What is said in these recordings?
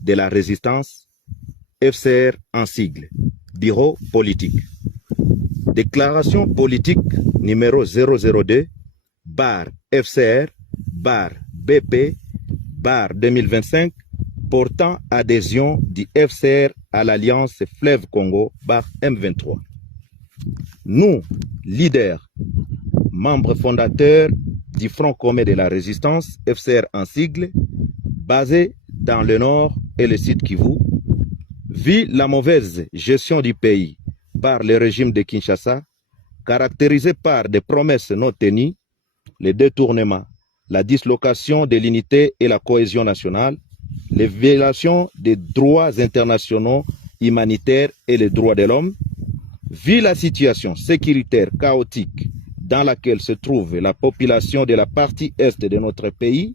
de la résistance, FCR en sigle, bureau politique. Déclaration politique numéro 002, FCR, BP, 2025, portant adhésion du FCR à l'Alliance Fleuve Congo, M23. Nous, leaders, membres fondateurs du Front commun de la résistance, FCR en sigle, basé dans le nord et le sud Kivu, vu la mauvaise gestion du pays par le régime de Kinshasa, caractérisé par des promesses non tenues, les détournements, la dislocation de l'unité et la cohésion nationale, les violations des droits internationaux humanitaires et les droits de l'homme, vu la situation sécuritaire chaotique dans laquelle se trouve la population de la partie est de notre pays,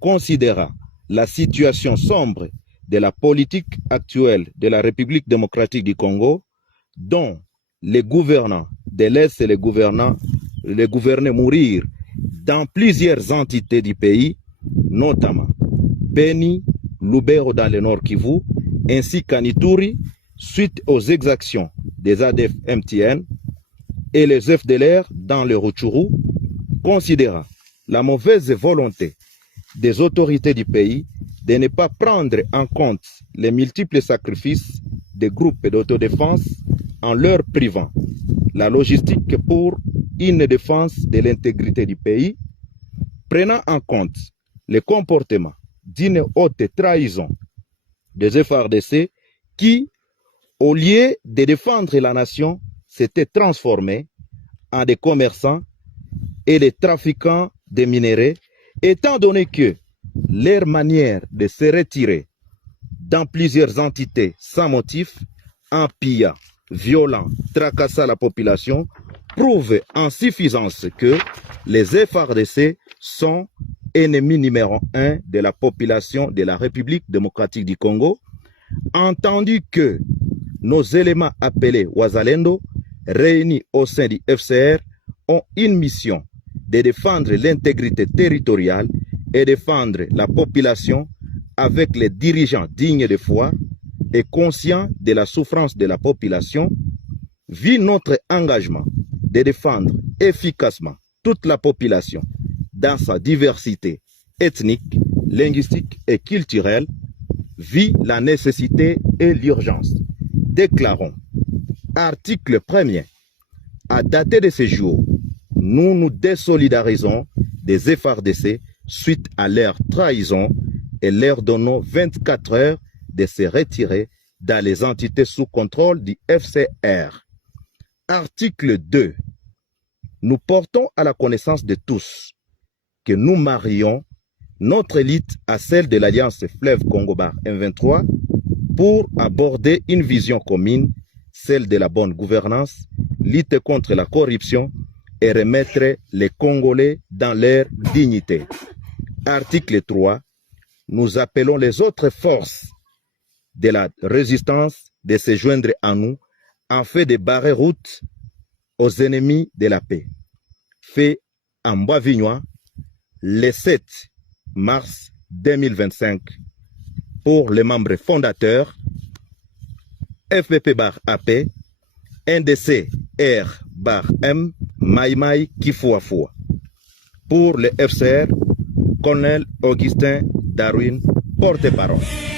considérant la situation sombre de la politique actuelle de la République démocratique du Congo, dont les gouvernants de l'Est et les gouvernés mourir dans plusieurs entités du pays, notamment Beni, Lubero dans le Nord Kivu, ainsi qu'à Ituri, suite aux exactions des ADF MTN et les FDLR dans le Rutshuru, considérant la mauvaise volonté des autorités du pays de ne pas prendre en compte les multiples sacrifices des groupes d'autodéfense en leur privant la logistique pour une défense de l'intégrité du pays, prenant en compte le comportement d'une haute trahison des FARDC qui, au lieu de défendre la nation, s'étaient transformés en des commerçants et des trafiquants de minerais, étant donné que leur manière de se retirer dans plusieurs entités sans motif, en pillant, violant, tracassant la population, prouve en suffisance que les FARDC sont ennemis numéro 1 de la population de la République démocratique du Congo, entendu que nos éléments appelés Wazalendo, réunis au sein du FCR, ont une mission de défendre l'intégrité territoriale et défendre la population avec les dirigeants dignes de foi et conscients de la souffrance de la population, vu notre engagement de défendre efficacement toute la population dans sa diversité ethnique, linguistique et culturelle, vit la nécessité et l'urgence. Déclarons, article 1er, à dater de ce jour, nous nous désolidarisons des FARDC suite à leur trahison et leur donnons 24 heures de se retirer dans les entités sous contrôle du FCR. Article 2. Nous portons à la connaissance de tous que nous marions notre élite à celle de l'Alliance Fleuve Congo M23 pour aborder une vision commune, celle de la bonne gouvernance, lutter contre la corruption et remettre les Congolais dans leur dignité. Article 3. Nous appelons les autres forces de la résistance de se joindre à nous en fait de barrer route aux ennemis de la paix. Fait en Bois-Vignois le 7 mars 2025 pour les membres fondateurs FPP-AP, NDC R-M, Maïmaï Kifuafua. Pour le FCR, Colonel Augustin Darwin, porte-parole.